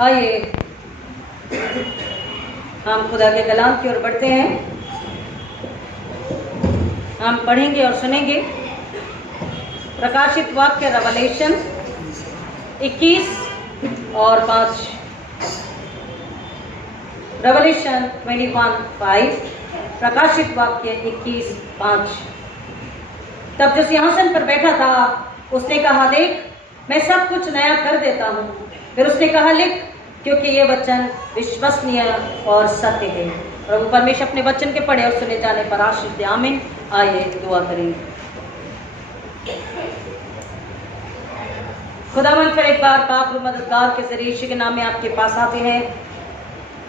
आइए हम खुदा के कलाम की ओर बढ़ते हैं। हम पढ़ेंगे और सुनेंगे प्रकाशित वाक्य रेवलेशन 21 और 5। रेवलेशन 21:5, प्रकाशित वाक्य 21:5। तब जो सिंहासन पर बैठा था उसने कहा, देख मैं सब कुछ नया कर देता हूँ। फिर उसने कहा, लिख, क्योंकि ये वचन विश्वसनीय और सत्य है। प्रभु परमेश्वर अपने वचन के पढ़े और सुने जाने पर आशीष दे। आमीन। आइए दुआ करेंगे। खुदावंद फिर एक बार पाक और मददगार के जरिए यीशु के नाम में आपके पास आते हैं।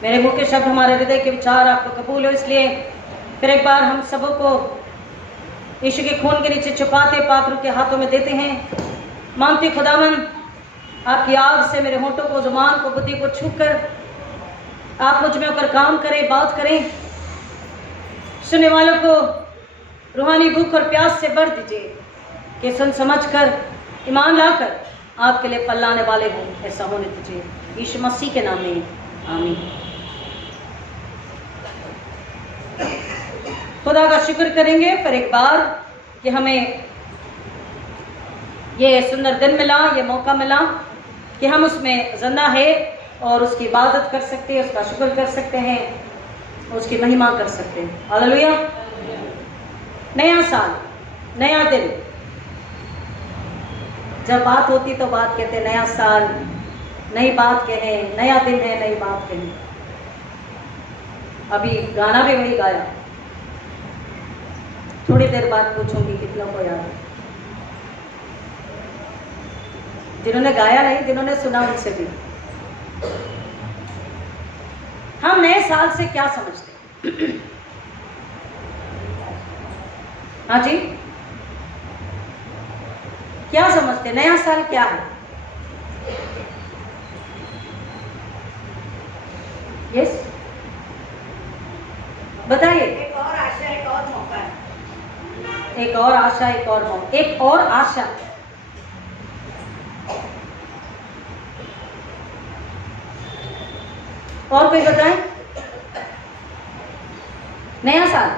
मेरे मुंह के शब्द, हमारे हृदय के विचार आपको कबूल हो, इसलिए फिर एक बार हम सबों को यीशु के खून के नीचे छुपाते पाक रूह के हाथों में देते हैं। मांगते खुदावंद आपकी आग से मेरे होठों को, जुबान को, बुद्धि को छूकर आप मुझ में होकर काम करें, बात करें। सुनने वालों को रूहानी भूख और प्यास से भर दीजिए कि सुन समझ कर, ईमान लाकर आपके लिए फल लाने वाले हों। ऐसा होने दीजिए यीशु मसीह के नाम में, आमीन। खुदा का शुक्र करेंगे फिर एक बार कि हमें ये सुंदर दिन मिला, ये मौका मिला कि हम उसमें जिंदा है और उसकी इबादत कर सकते हैं, उसका शुक्र कर सकते हैं, उसकी महिमा कर सकते हैं। हालेलुया। नया साल, नया दिन, जब बात होती तो बात कहते नया साल, नई बात कहें, नया दिन है, नई बात कहें। अभी गाना भी वही गाया। थोड़ी देर बाद पूछूंगी कितनों को याद है। जिन्होंने गाया नहीं, जिन्होंने सुना उनसे भी। हम नए साल से क्या समझते हैं? हाँ जी, क्या समझते? नया साल क्या है? यस, बताइए। एक और आशा, एक और मौका है। एक और आशा, एक और मौका, एक और आशा। और कोई बताएं? नया साल,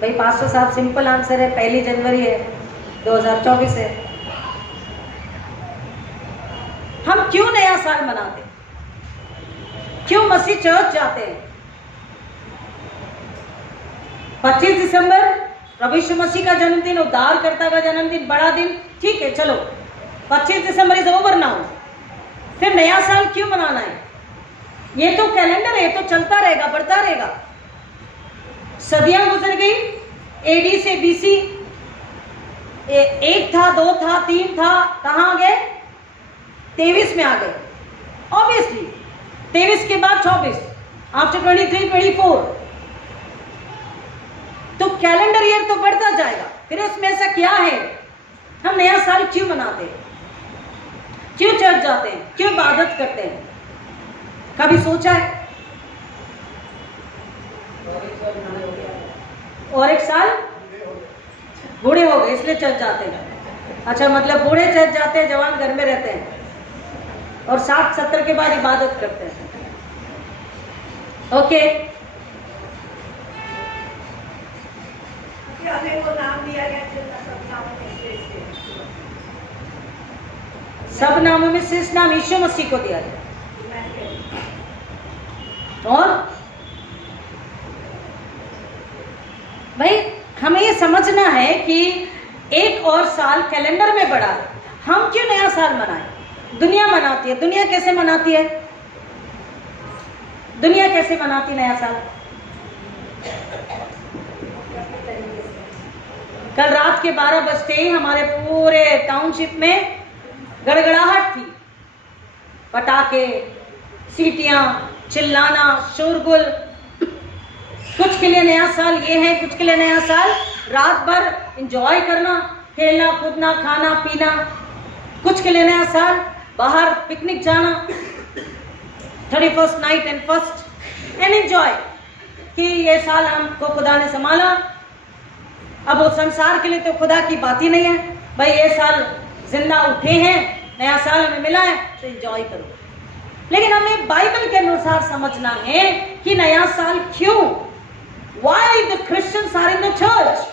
भाई पास्टर साहब सिंपल आंसर है, 1 जनवरी है, 2024 है। हम क्यों नया साल मनाते? क्यों मसीह चर्च जाते हैं? 25 दिसंबर प्रभु यीशु मसीह का जन्मदिन, उद्धारकर्ता का जन्मदिन, बड़ा दिन, ठीक है, चलो 25 दिसंबर इज ओवर नाउ। फिर नया साल क्यों मनाना है? ये तो कैलेंडर है, ये तो चलता रहेगा, बढ़ता रहेगा। सदियां गुजर गई, एडी से बीसी, 1 था, 2 था, 3 था, कहां गए? 23 में आ गए। ऑब्वियसली 23 के बाद 24, आफ्टर 23, 24, तो कैलेंडर ईयर तो बढ़ता जाएगा। फिर उसमें ऐसा क्या है? हम नया साल क्यों मनाते हैं? क्यों चर्च जाते हैं? क्यों इबादत करते हैं? कभी सोचा है? और एक साल बूढ़े हो गए इसलिए चर्च जाते हैं। अच्छा, मतलब बूढ़े चर्च जाते हैं, जवान घर में रहते हैं और 60-70 के बाद इबादत करते हैं। ओके, को नाम दिया गया, सब नामों में श्रेष्ठ नाम यीशु मसीह को दिया गया। और भाई हमें ये समझना है कि एक और साल कैलेंडर में बढ़ा है। हम क्यों नया साल मनाएं? दुनिया मनाती है। दुनिया कैसे मनाती है? दुनिया कैसे मनाती नया साल? कल रात के 12 बजते ही हमारे पूरे टाउनशिप में गड़गड़ाहट थी। पटाखे, सीटियां, चिल्लाना, शोरगुल। कुछ के लिए नया साल ये है, कुछ के लिए नया साल रात भर एंजॉय करना, खेलना कूदना, खाना पीना। कुछ के लिए नया साल बाहर पिकनिक जाना, 31st night and first and enjoy कि ये साल हमको खुदा ने संभाला। अब वो संसार के लिए तो खुदा की बात ही नहीं है। भाई ये साल जिंदा उठे हैं, नया साल हमें मिला है तो एंजॉय करो। लेकिन हमें बाइबल के अनुसार समझना है कि नया साल क्यों, why the Christians are in the church.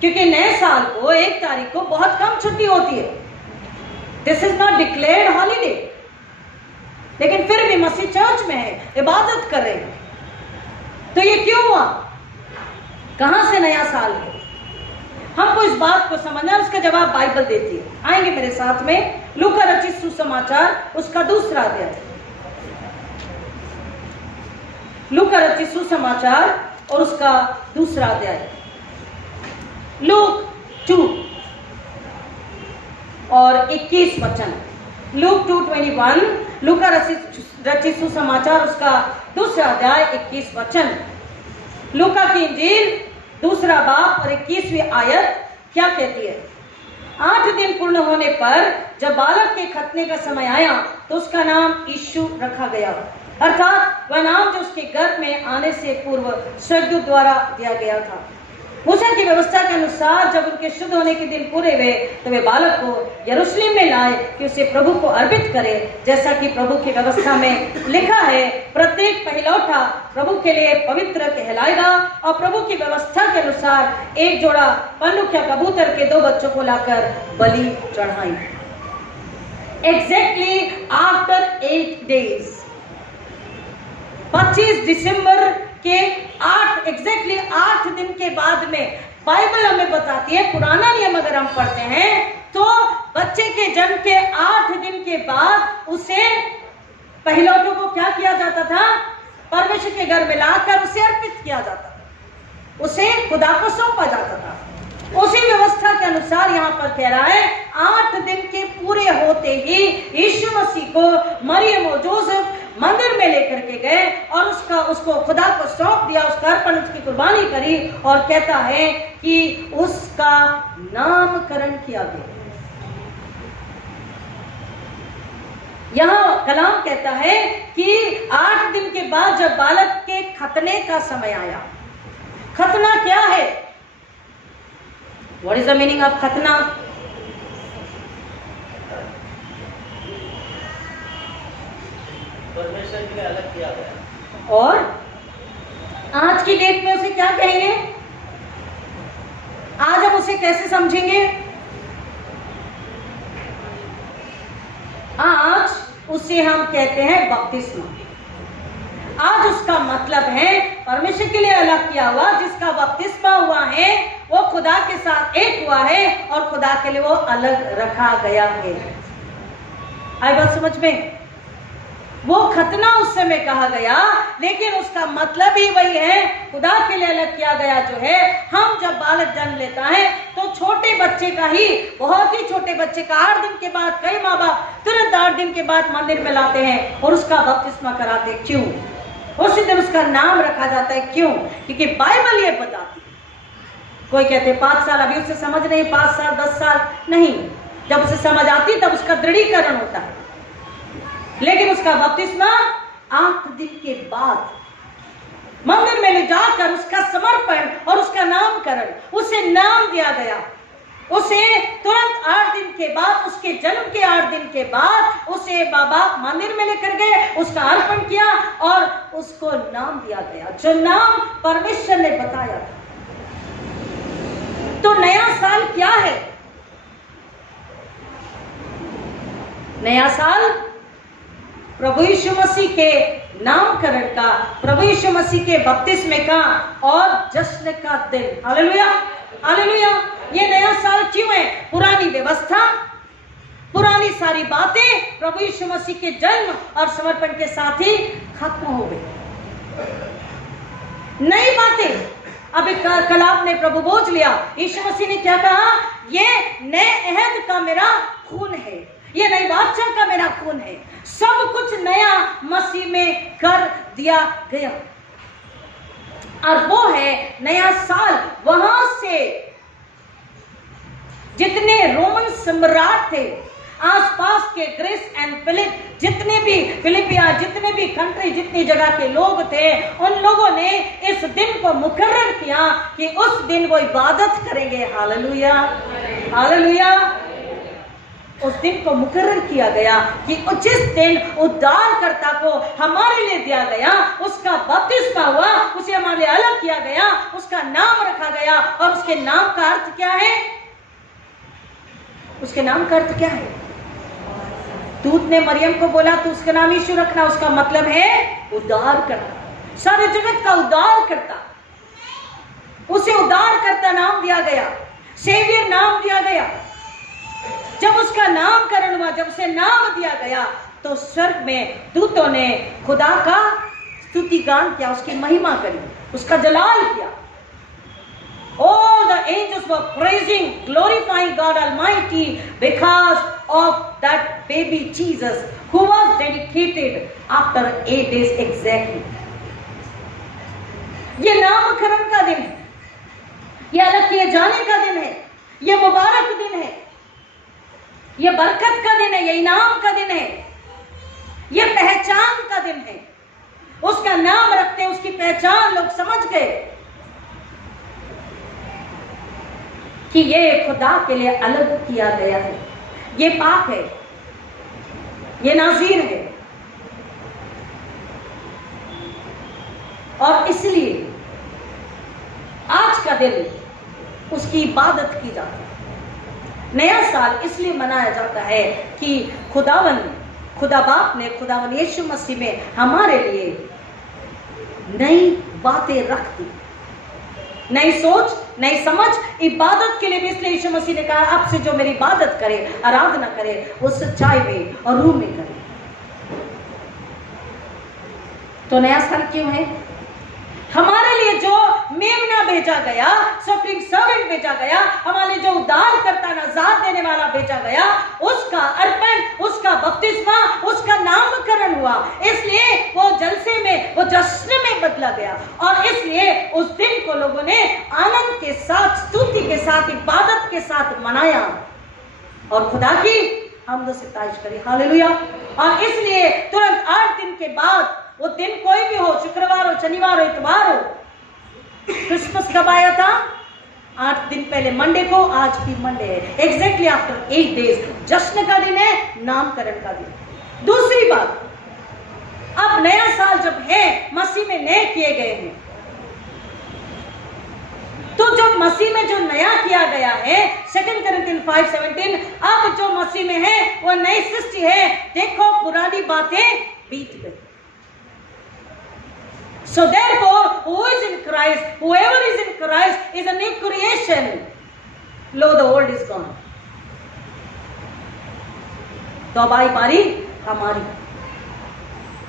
क्योंकि नए साल को 1 तारीख को बहुत कम छुट्टी होती है। This is not declared holiday, लेकिन फिर भी मसीह चर्च में है, इबादत कर रहे हैं। तो ये क्यों हुआ, कहां से नया साल है? हमको इस बात को समझना, उसका जवाब बाइबल देती है। आएंगे मेरे साथ में लूका रचित सुसमाचार उसका 2 अध्याय। लूका रचित सुसमाचार और उसका 2 अध्याय, लूक 2 और 21 वचन। लूक 2:21, लूका रचित सुसमाचार उसका 2 अध्याय 21 वचन। लूका की इंजील 2 बाब और 21वीं आयत क्या कहती है? 8 दिन पूर्ण होने पर जब बालक के खतने का समय आया तो उसका नाम यीशु रखा गया, अर्थात वह नाम जो उसके गर्भ में आने से पूर्व स्वर्गदूत द्वारा दिया गया था। मूसा की व्यवस्था के अनुसार जब उनके शुद्ध होने के दिन पूरे हुए तो वे बालक को यरूशलेम में लाए कि उसे प्रभु को अर्पित करे, जैसा कि प्रभु की व्यवस्था में लिखा है, प्रत्येक पहिलौठा प्रभु के लिए पवित्र कहलाएगा। और प्रभु की व्यवस्था के अनुसार एक जोड़ा पन्नुक या कबूतर के 2 बच्चों को लाकर बलि चढ़ाई। एग्जैक्टली आफ्टर 8 डेज, 25 दिसंबर के 8 दिन के बाद में बाइबल हमें बताती है, पुराना नियम अगर हम पढ़ते हैं तो बच्चे के जन्म के 8 दिन के बाद उसे पहिलौठों को क्या किया जाता था? परमेश्वर के घर में लाकर उसे अर्पित किया जाता था, उसे खुदा को सौंपा जाता था। उसी व्यवस्था के अनुसार यहाँ पर कह रहा है 8 दिन के पूरे होते ही यीशु मसीह को मरियम और जोसेफ मंदिर में लेकर के गए और उसको खुदा को सौंप दिया, उसका अर्पण, उसकी कुर्बानी करी और कहता है कि उसका नामकरण किया गया। यहाँ कलाम कहता है कि 8 दिन के बाद जब बालक के खतने का समय आया। खतना क्या है? What is the meaning of खतना? परमेश्वर के लिए अलग किया गया। और आज की डेट में उसे क्या कहेंगे? आज हम उसे कैसे समझेंगे? आज उसे हम कहते हैं बपतिस्मा। आज उसका मतलब है परमेश्वर के लिए अलग किया हुआ, जिसका बपतिस्मा हुआ है वो खुदा के साथ एक हुआ है और खुदा के लिए वो अलग रखा गया है। आई बात समझ में? वो खतना उस समय कहा गया, लेकिन उसका मतलब ही वही है, खुदा के लिए अलग किया गया जो है। हम जब बालक जन्म लेता है तो छोटे बच्चे का ही, बहुत ही छोटे बच्चे का 8 दिन के बाद कई माँ बाप तुरंत 8 दिन के बाद मंदिर में लाते हैं और उसका बपतिस्मा कराते। क्यों? उसी दिन उसका नाम रखा जाता है। क्यों? क्योंकि बाइबल ये बताती है। कोई कहते 5 साल, अभी उसे समझ नहीं, 5 साल 10 साल नहीं, जब उसे समझ आती तब उसका दृढ़ीकरण होता है। लेकिन उसका बपतिस्मा 8 दिन के बाद मंदिर में ले जाकर उसका समर्पण और उसका नामकरण, उसे नाम दिया गया। उसे तुरंत 8 दिन के बाद, उसके जन्म के 8 दिन के बाद उसे बाबा मंदिर में लेकर गए, उसका अर्पण किया और उसको नाम दिया गया, जो नाम परमेश्वर ने बताया था। तो नया साल क्या है? नया साल प्रभु यीशु मसीह के नामकरण का, प्रभु यीशु मसीह के बपतिस्मे का और जश्न का दिन। Hallelujah, hallelujah. ये नया साल क्यों है? पुरानी व्यवस्था, पुरानी सारी बातें प्रभु यीशु मसीह के जन्म और समर्पण के साथ ही खत्म हो गई। नई बातें अब कल आपने प्रभु बोझ लिया। यीशु मसीह ने क्या कहा? ये नए अहद का मेरा खून है, ये नई वाचा का मेरा खून है। सब कुछ नया मसीह में कर दिया गया और वो है नया साल। वहां से जितने रोमन सम्राट थे, आसपास के ग्रीस एंड फिलिप, जितने भी फिलिपिया, जितने भी कंट्री, जितनी जगह के लोग थे, उन लोगों ने इस दिन को मुकर्रर किया कि उस दिन वो इबादत करेंगे। Hallelujah, hallelujah. उस दिन को मुकर्रर किया गया कि जिस दिन उद्धारकर्ता को हमारे लिए दिया गया, उसका बपतिस्मा हुआ, उसे हमारे लिए अलग किया गया, उसका नाम रखा गया। और उसके नाम का अर्थ क्या है? उसके नाम का अर्थ क्या है? दूत ने मरियम को बोला तू उसका नाम यीशु रखना, उसका मतलब है उद्धारकर्ता, सारे जगत का उद्धारकर्ता। उसे उद्धारकर्ता नाम दिया गया, सेवियर नाम दिया गया। जब उसका नामकरण हुआ, जब उसे नाम दिया गया, तो स्वर्ग में दूतों ने खुदा का स्तुति गान किया, उसकी महिमा करी, उसका जलाल किया। All the angels were praising, glorifying God Almighty because of that baby Jesus who was dedicated after 8 days exactly. ये नामकरण का दिन है, ये अलग किए जाने का दिन है, ये मुबारक दिन है, ये बरकत का दिन है, ये इनाम का दिन है, ये पहचान का दिन है। उसका नाम रखते उसकी पहचान लोग समझ गए कि ये खुदा के लिए अलग किया गया है, ये पाक है, ये नाज़ीर है। और इसलिए आज का दिन उसकी इबादत की जाती है। नया साल इसलिए मनाया जाता है कि खुदा बाप ने खुदावन यीशु मसीह में हमारे लिए नई बातें रख दी, नई सोच, नई समझ, इबादत के लिए भी। इसलिए यीशु मसीह ने कहा अब से जो मेरी इबादत करे, आराधना करे, वो सच्चाई में और रूह में करे। तो नया साल क्यों है? हमारे लिए जो मेमना भेजा गया, सफरिंग सर्वेंट भेजा गया, हमारे जो उद्धारकर्ता नजात देने वाला भेजा गया, उसका अर्पण, उसका बपतिस्मा, उसका नामकरण हुआ। इसलिए वो जलसे में, वो जश्न में बदला गया। और इसलिए उस दिन को लोगों ने आनंद के साथ, स्तुति के साथ, इबादत के साथ मनाया और खुदा की हमद से तारीफ करी। हालेलुया। और इसलिए तुरंत 8 दिन के बाद, वो दिन कोई भी हो, शुक्रवार हो, शनिवार हो, इतवार हो, क्रिसमस कब आया था? 8 दिन पहले, मंडे को। आज भी मंडे है, एग्जैक्टली आफ्टर 8 डेज। जश्न का दिन है, नामकरण का दिन। दूसरी बात, अब नया साल जब है, मसीह में नए किए गए हैं, तो जब मसीह में जो नया किया गया है, 2 कोरिन्थियन 5:17, अब जो मसीह में है वो नई सृष्टि है। देखो पुरानी बातें बीत गई। So therefore, who is in Christ, whoever is in Christ is a new creation. Lo, the old is gone. तो अब आई बारी हमारी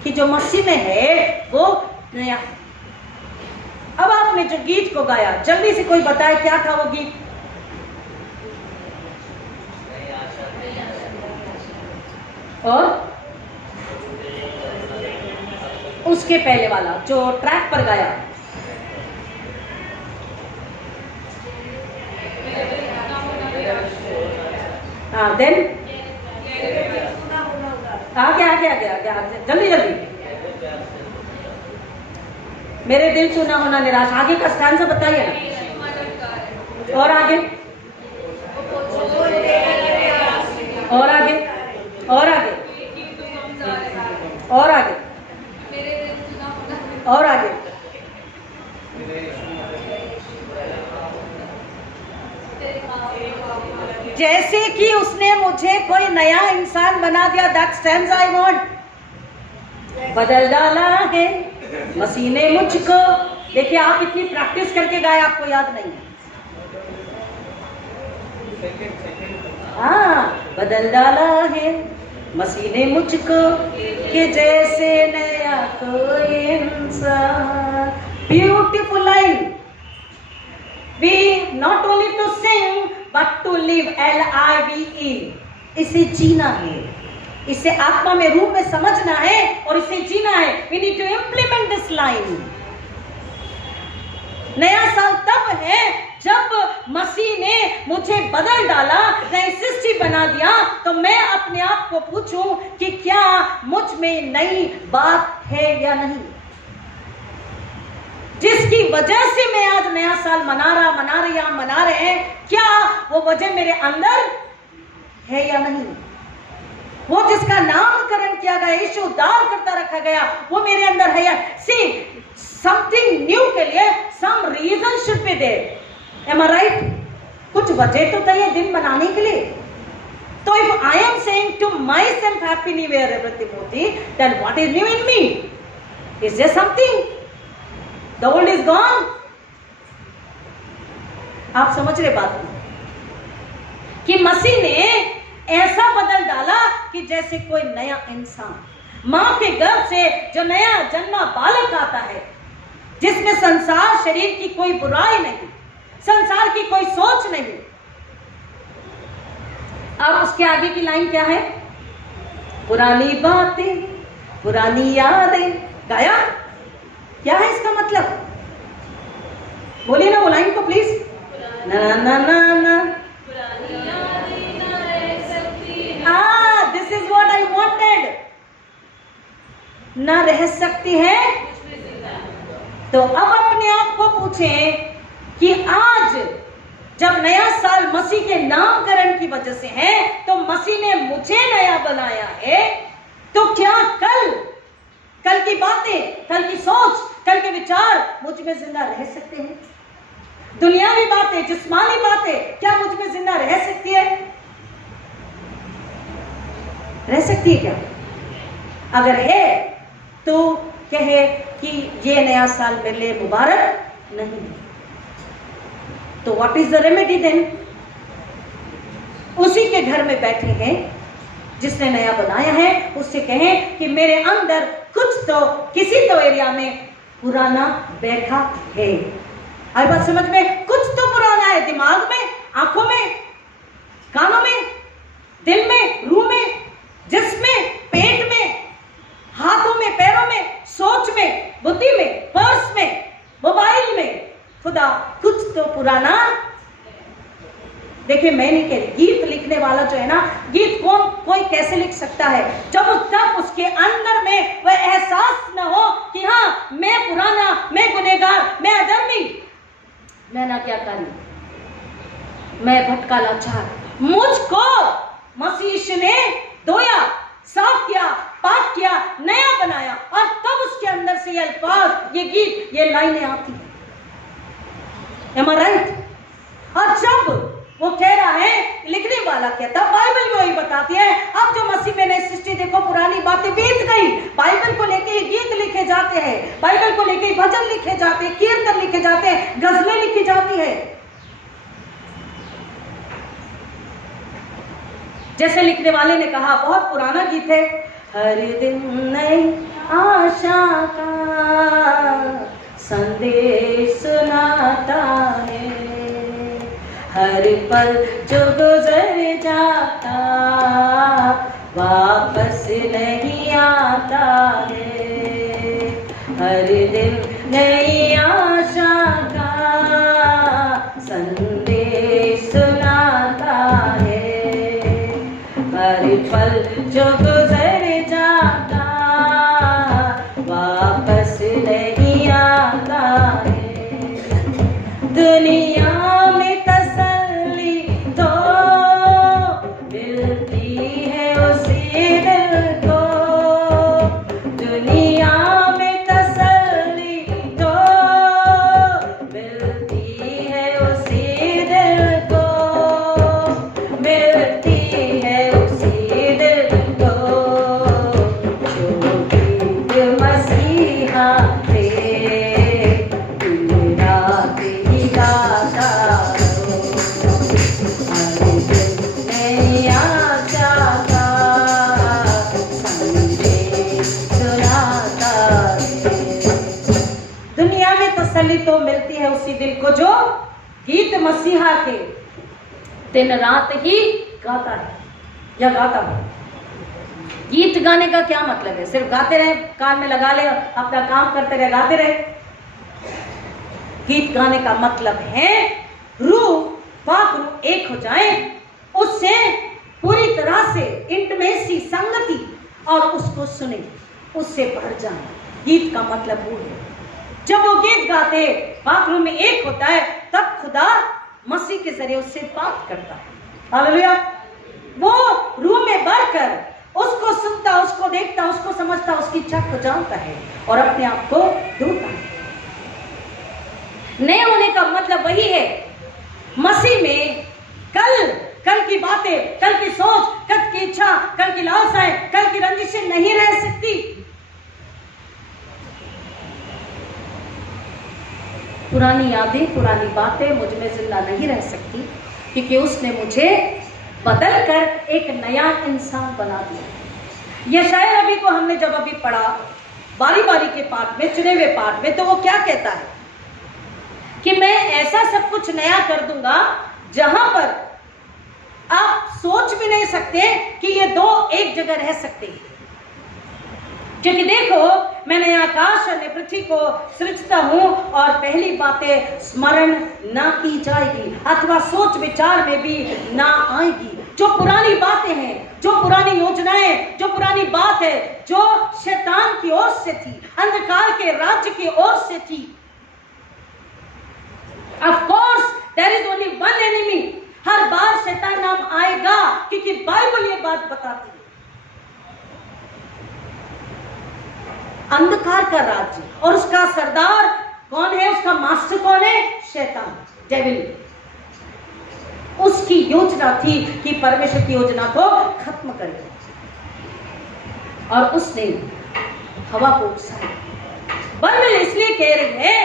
कि जो मसीह में है वो नया है। अब आपने जो गीत को गाया, जल्दी से कोई बताए क्या था वो गीत? और उसके पहले वाला जो ट्रैक पर गाया, हाँ, देन आगे जल्दी मेरे दिल सुना होना निराश। आगे का स्टैंजा बताइए ना। और आगे, और आगे, और आगे, और आगे, और आगे। जैसे कि उसने मुझे कोई नया इंसान बना दिया, दैट स्टैंड्स आई वांट। बदल डाला है मसीह ने मुझको। देखिए, आप इतनी प्रैक्टिस करके गाए, आपको याद नहीं है। हाँ, बदल डाला है मसीह ने मुझको कि जैसे नया कोई इंसान। Beautiful line. We not only to sing but to live, LIVE। इसे जीना है, इसे आत्मा में, रूह में समझना है और इसे जीना है। We need to implement this line। नया साल तब है जब मसीह ने मुझे बदल डाला, नई सृष्टि बना दिया। तो मैं अपने आप को पूछूं कि क्या मुझ में नई बात है या नहीं, जिसकी वजह से मैं आज नया साल मना रहे हैं। क्या वो वजह मेरे अंदर है या नहीं, वो जिसका नामकरण किया गया, यीशु उद्धार करता रखा गया, वो मेरे अंदर है या? सी समथिंग न्यू के लिए some reason should be there, am I right? कुछ वजह तो चाहिए दिन बनाने के लिए। तो if I am saying to myself happy new year everything, then what is new in me? Is there something? The old is gone. आप समझ रहे बात कि मसीह ने ऐसा बदल डाला कि जैसे कोई नया इंसान, मां के गर्भ से जो नया जन्मा बालक आता है, जिसमें संसार शरीर की कोई बुराई नहीं, संसार की कोई सोच नहीं। अब उसके आगे की लाइन क्या है? पुरानी बातें, पुरानी यादें। गाया? क्या है इसका मतलब? बोलिए ना वो लाइन को प्लीज। ना ना ना ना, this is what I wanted. ना रह सकती है। तो अब अपने आप को पूछें कि आज जब नया साल मसीह के नामकरण की वजह से है, तो मसीह ने मुझे नया बनाया है, तो क्या कल की बातें, कल की सोच, कल के विचार मुझ में जिंदा रह सकते हैं? दुनियावी बातें, जिस्मानी बातें क्या मुझ में जिंदा रह सकती है? रह सकती है क्या? अगर है तो कहे कि ये नया साल मेरे लिए मुबारक नहीं है। तो what is the remedy then? उसी के घर में बैठे हैं जिसने नया बनाया है, उससे कहें कि मेरे अंदर कुछ तो किसी तो एरिया में पुराना बैठा है। आई बात समझ में? कुछ तो पुराना है, दिमाग में, आंखों में, कानों में, दिल में, रूह में, जिसमें, पेट में, हाथों में, पैरों में, सोच में, बुद्धि में, पर्स में, मोबाइल में। खुदा कुछ तो पुराना। देखिए मैं नहीं कह रही, गीत लिखने वाला जो है ना, गीत कोई कैसे लिख सकता है जब तक उसके अंदर में वह एहसास न हो कि हाँ मैं पुराना, मैं गुनहगार, मैं अधर्मी, मैं ना क्या करूं, मैं भटका लाचार, मुझको मसीह ने धोया, साफ किया, पाक किया, नया बनाया, और तब उसके अंदर से ये अल्फाज, ये गीत, ये लाइनें आती। Am I right? और जब वो कह रहा है, लिखने वाला कहता, बाइबल में वही बताती है, अब जो मसीह में नई सृष्टि, देखो पुरानी बातें बीत गई। बाइबल को लेके गीत लिखे जाते हैं, बाइबल को लेके भजन लिखे जाते हैं, कीर्तन लिखे जाते हैं, गजलें लिखी जाती है। जैसे लिखने वाले ने कहा, बहुत पुराना गीत है, हर दिन नई आशा का संदेश सुनाता है, हर पल जो गुजर जाता वापस नहीं आता है, हर दिन नई आशा का संदेश सुनाता है, हर पल जो गुजर जाता वापस नहीं आता है। दुनिया में तसल्ली तो मिलती है उसी दिल को, दुनिया में तसल्ली तो मिलती है उसी दिल को, मिलती है उसी दिल को, जो गीत मसीहा थे दिन रात ही गाता रहो, हर दिन नई आशा का संदेश सुनाता है। दुनिया में तसल्ली तो मिलती है उसी दिल को जो गीत मसीहा के दिन रात ही गाता है या गाता है। गीत गाने का क्या मतलब है? सिर्फ गाते रहे, कान में लगा ले, अपना काम करते रहे, गाते रहे? गीत गाने का मतलब है रूह, पाक रूह एक हो जाए, उससे पूरी तरह से इंटिमेसी, संगति, और उसको सुने, उससे भर जाए। गीत का मतलब वो है। जब वो गीत गाते, पाक रूह में एक होता है, तब खुदा मसीह के जरिए उससे बात करता है। हालेलुया। वो रूह में बढ़कर उसको सुनता, उसको देखता, उसको समझता, उसकी इच्छा को जानता है और अपने आप को ढूंढता है। नए होने का मतलब वही है। मसीह में कल की बातें, कल की सोच, कल की इच्छा, कल की लालसाएं, कल की रंजिशें नहीं रह सकती। पुरानी यादें, पुरानी बातें मुझ में जिंदा नहीं रह सकती, क्योंकि उसने मुझे बदल कर एक नया इंसान बना दिया। यह शायर अभी को हमने जब अभी पढ़ा बारी बारी के पाठ में, चुने हुए पाठ में, तो वो क्या कहता है कि मैं ऐसा सब कुछ नया कर दूंगा जहां पर आप सोच भी नहीं सकते कि ये दो एक जगह रह सकते हैं। क्योंकि देखो, मैं नए आकाश और नई पृथ्वी को सृजता हूं और पहली बातें स्मरण ना की जाएगी अथवा सोच विचार में भी ना आएगी। जो पुरानी बातें हैं, जो पुरानी योजनाएं, जो पुरानी बात है, जो शैतान की ओर से थी, अंधकार के राज्य की ओर से थी। Of course, there is only one enemy. हर बार शैतान नाम आएगा, क्योंकि बाइबल ये बात बताती है। अंधकार का राज्य और उसका सरदार कौन है, उसका मास्टर कौन है? शैतान, डेविल। उसकी योजना थी कि परमेश्वर की योजना को खत्म करे और उसने हवा को उकसाया। बाइबल इसलिए कह रही है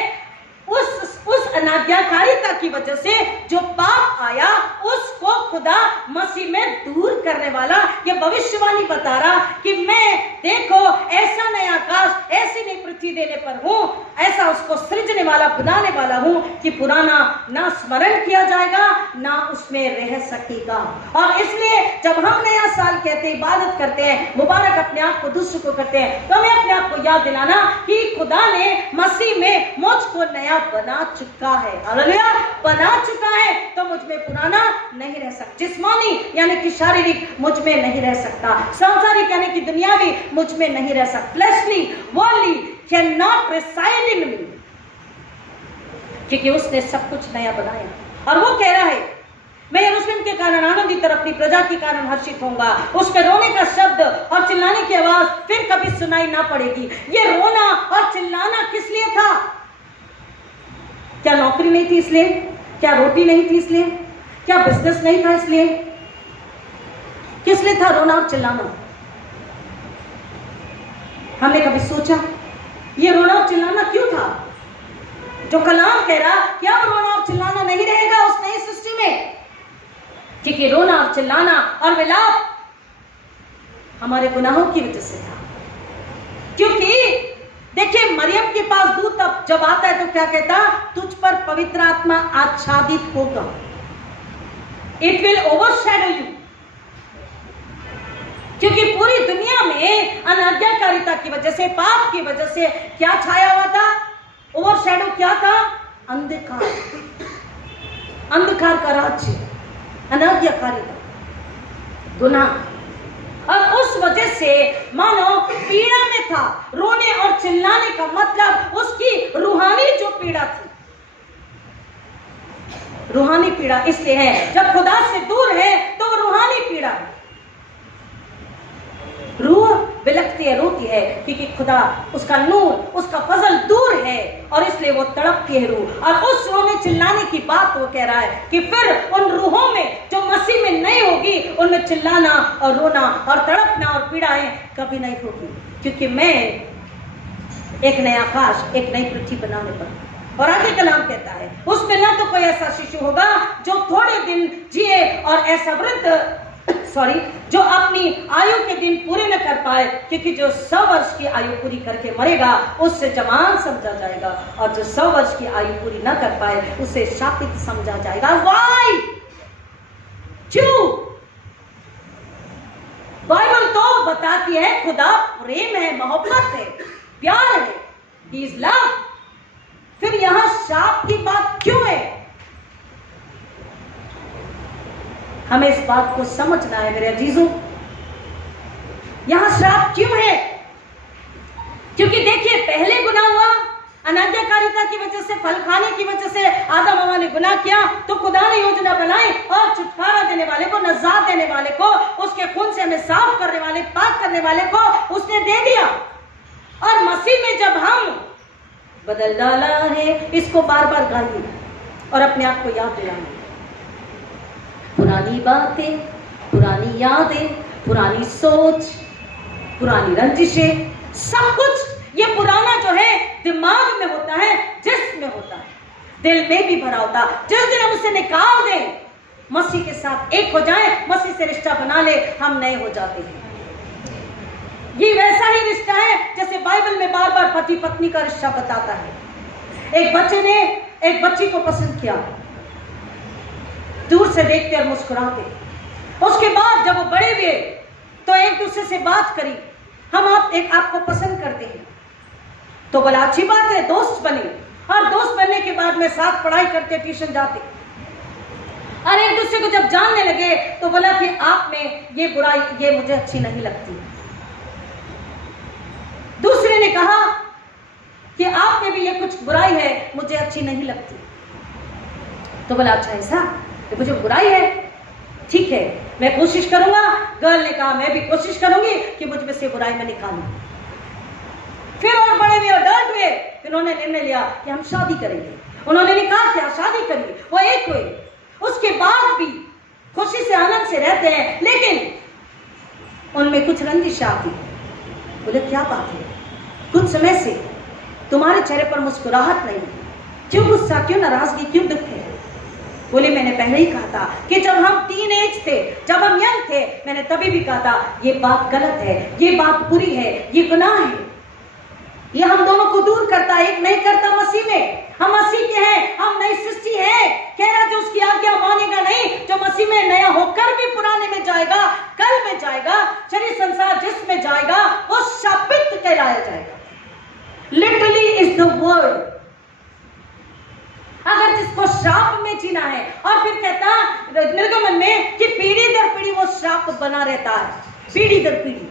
उस अनाज्ञाकारिता की वजह से जो पाप आया उसको खुदा मसीह में दूर करने वाला। ये भविष्यवाणी बता रहा कि मैं देखो ऐसा नया आकाश, ऐसी नई पृथ्वी देने पर हूं, ऐसा उसको सृजने वाला, बनाने वाला हूं कि पुराना ना स्मरण किया जाएगा ना उसमें रह सकेगा। और इसलिए जब हम नया साल कहते हैं, इबादत करते हैं, मुबारक अपने आप को दूसरों को करते हैं, तो हमें अपने आप को याद दिलाना कि खुदा ने मसीह में मुझको नया बना चुका है। हालेलुया, बना चुका है तो मुझ में पुराना नहीं रह सकता। जिस्मानी यानी कि शारीरिक मुझ में नहीं रह सकता, सांसारिक यानी कि दुनियावी मुझ में नहीं रह सकता। Fleshly, worldly can not reside in me, क्योंकि उसने सब कुछ नया बनाया। और वो कह रहा है मैं यरूशलेम के कारण आनंदित और अपनी प्रजा के कारण हर्षित होऊंगा। उसमें रोने का शब्द और चिल्लाने की आवाज फिर कभी सुनाई ना पड़ेगी। ये रोना और चिल्लाना किस लिए था? क्या नौकरी नहीं थी इसलिए? क्या रोटी नहीं थी इसलिए? क्या बिजनेस नहीं था इसलिए? किस लिए था रोना और चिल्लाना? हमने कभी सोचा ये रोना और चिल्लाना क्यों था? जो कलाम कह रहा कि अब रोना और चिल्लाना नहीं रहेगा उस नई सृष्टि में, क्योंकि रोना और चिल्लाना और विलाप हमारे गुनाहों की वजह से था। क्योंकि देखिए, मरियम के पास दूत जब आता है तो क्या कहता? तुझ पर पवित्र आत्मा आच्छादित होगा, इट विल ओवरशैडो यू। क्योंकि पूरी दुनिया में अनाज्ञाकारिता की वजह से, पाप की वजह से क्या छाया हुआ था? ओवरशैडो क्या था? अंधकार, अंधकार का राज्य, अनाज्ञाकारिता, गुनाह। और उस वजह से मानो पीड़ा में था। रोने और चिल्लाने का मतलब उसकी रूहानी जो पीड़ा थी, रूहानी पीड़ा इसलिए है जब खुदा से दूर है तो वो रूहानी पीड़ा है। रूह बिलखती है, रोती है, क्योंकि खुदा, उसका नूर, उसका फजल दूर है और इसलिए वो तड़पती है रूह। और उस रोने चिल्लाने की बात वो कह रहा है कि फिर उन रूहों में जो मसीह में नहीं होगी, उनमें चिल्लाना और रोना और तड़पना और पीड़ाएं कभी नहीं होगी, क्योंकि मैं एक नया आकाश, एक नई पृथ्वी बनाने पर। और आगे कलाम कहता है उसमें ना तो कोई ऐसा शिशु होगा जो थोड़े दिन जिए और ऐसा वृद्ध जो अपनी आयु के दिन पूरे न कर पाए, क्योंकि जो 100 वर्ष की आयु पूरी करके मरेगा उससे जवान समझा जाएगा और जो 100 वर्ष की आयु पूरी न कर पाए उसे शापित समझा जाएगा। Why? क्यों? बाइबल तो बताती है खुदा प्रेम है, मोहब्बत है, प्यार है, He is love। फिर यहां शाप की बात क्यों है? हमें इस बात को समझना है मेरे अजीजों, यहां श्राप क्यों है? क्योंकि देखिए, पहले गुनाह हुआ अनाज्ञाकारिता की वजह से, फल खाने की वजह से आदम हवा ने गुनाह किया, तो खुदा ने योजना बनाई और छुटकारा देने वाले को, नजात देने वाले को, उसके खून से हमें साफ करने वाले, पाक करने वाले को उसने दे दिया। और मसीह में जब हम बदल डाला है, इसको बार बार गाइए और अपने आप को याद दिलाइए। पुरानी बातें, पुरानी यादें, पुरानी सोच, पुरानी रंजिशें, सब कुछ ये पुराना जो है दिमाग में होता है, जिस्म में होता है, दिल में भी भरा होता। जिस दिन हम उसे निकाल दें, मसीह के साथ एक हो जाए, मसीह से रिश्ता बना ले, हम नए हो जाते हैं। ये वैसा ही रिश्ता है जैसे बाइबल में बार बार पति पत्नी का रिश्ता बताता है। एक बच्चे ने एक बच्ची को पसंद किया, दूर से देखते और मुस्कुराते। उसके बाद जब वो बड़े हुए तो एक दूसरे से बात करी, हम आपको पसंद करते हैं, तो बोला अच्छी बात है, दोस्त बने। और दोस्त बनने के बाद में साथ पढ़ाई करते, ट्यूशन जाते, और एक दूसरे को जब जानने लगे तो बोला कि आप में ये बुराई, ये मुझे अच्छी नहीं लगती। दूसरे ने कहा कि आप में भी ये कुछ बुराई है, मुझे अच्छी नहीं लगती। तो बोला अच्छा ऐसा, तो मुझे बुराई है, ठीक है मैं कोशिश करूंगा। गर्ल ने कहा मैं भी कोशिश करूंगी कि मुझ में से बुराई में निकालूं। फिर और बड़े हुए और डर्ट हुए, फिर उन्होंने निर्णय लिया कि हम शादी करेंगे। उन्होंने कहा क्या शादी करिए, वो एक हुए। उसके बाद भी खुशी से आनंद से रहते हैं, लेकिन उनमें कुछ रंजिश आती। बोले क्या बात है, कुछ समय से तुम्हारे चेहरे पर मुस्कुराहट नहीं, क्यों गुस्सा, क्यों नाराजगी, क्यों दुख है? बोले मैंने पहले ही कहा था कि जब हम टीनेज थे, जब हम यंग थे, मैंने तभी भी कहा था ये बात गलत है, ये बात बुरी है, ये गुनाह है, ये हम दोनों को दूर करता है, एक नहीं करता मसीह में। हम मसीह के हैं, हम नई सृष्टि है। कह रहा जो उसकी आज्ञा मानेगा नहीं, जो मसीह में नया होकर भी पुराने में जाएगा, कल में जाएगा, शरीर संसार जिसमें जाएगा, वो शापित कहलाया जाएगा। Literally is the word. अगर जिसको श्राप में जीना है, और फिर कहता निर्गमन में कि पीढ़ी दर पीढ़ी वो श्राप बना रहता है, पीढ़ी दर पीढ़ी।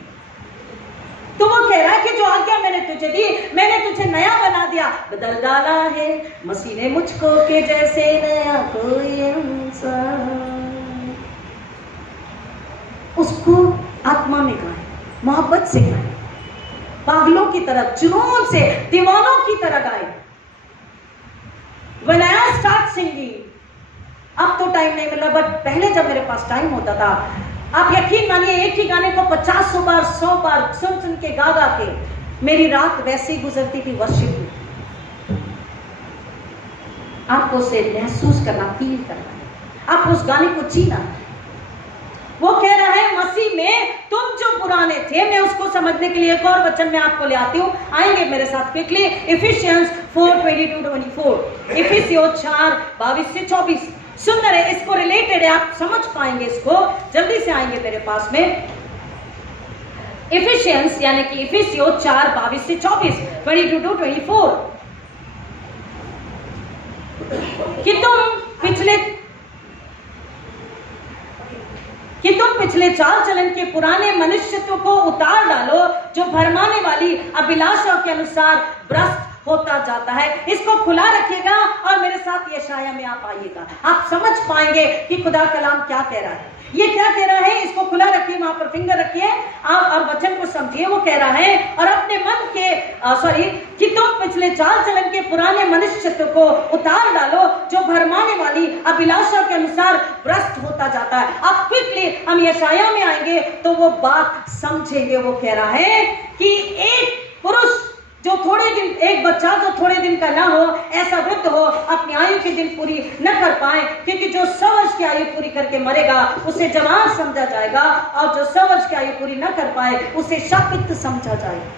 तो वो कह रहा है कि जो आज्ञा मैंने तुझे दी, मैंने तुझे नया बना दिया, बदल डाला है मसीह ने मुझको के जैसे नया कोई इंसान। उसको आत्मा में गाए, मोहब्बत से गाए, पागलों की तरह, जुनून से, दीवानों की तरह गाए। When I start singing, अब तो टाइम नहीं मिला, बट पहले जब मेरे पास टाइम होता था, आप यकीन मानिए एक ही गाने को 50 बार 100 बार सुन सुन के गा गा के मेरी रात वैसे ही गुजरती थी वर्शिप में। आपको उसे महसूस करना, फील करना, आप उस गाने को जीना। वो कह रहा है मसीह में तुम जो पुराने थे, मैं उसको समझने के लिए एक और वचन में आपको ले आती हूँ, आएंगे मेरे साथ क्विकली। इफिशियंस 4:22-24, इफिसियों 4:22-24। सुंदर है, इसको रिलेटेड है, आप समझ पाएंगे इसको, जल्दी से आएंगे मेरे पास में। इफिशियंस यानी कि इफिसियों 4:22-24, 22-24, कि तुम पिछले चाल चलन के पुराने मनुष्यत्व को उतार डालो, जो भरमाने वाली अभिलाषा के अनुसार भ्रष्ट होता जाता है। इसको खुला रखिएगा और मेरे साथ यशाया में आप आइएगा, आप समझ पाएंगे कि खुदा कलाम क्या कह रहा है। ये क्या कह रहा है, इसको खुला रखिए, वहां पर फिंगर रखिए आप और वचन को समझिए। वो कह रहा है और अपने मन के कि तुम पिछले चाल चलन के पुराने मनुष्यत्व को उतार डालो, जो भरमाने वाली अभिलाषा के अनुसार भ्रष्ट होता जाता है। अब क्विकली हम यशाया में आएंगे तो वो बात समझेंगे। वो कह रहा है कि एक पुरुष जो थोड़े दिन, एक बच्चा जो थोड़े दिन का ना हो, ऐसा वृद्ध हो, अपनी आयु के दिन पूरी न कर पाए, क्योंकि जो 100 वर्ष की आयु पूरी करके मरेगा उसे जवान समझा जाएगा, और जो 100 वर्ष की आयु पूरी न कर पाए उसे शापित समझा जाएगा।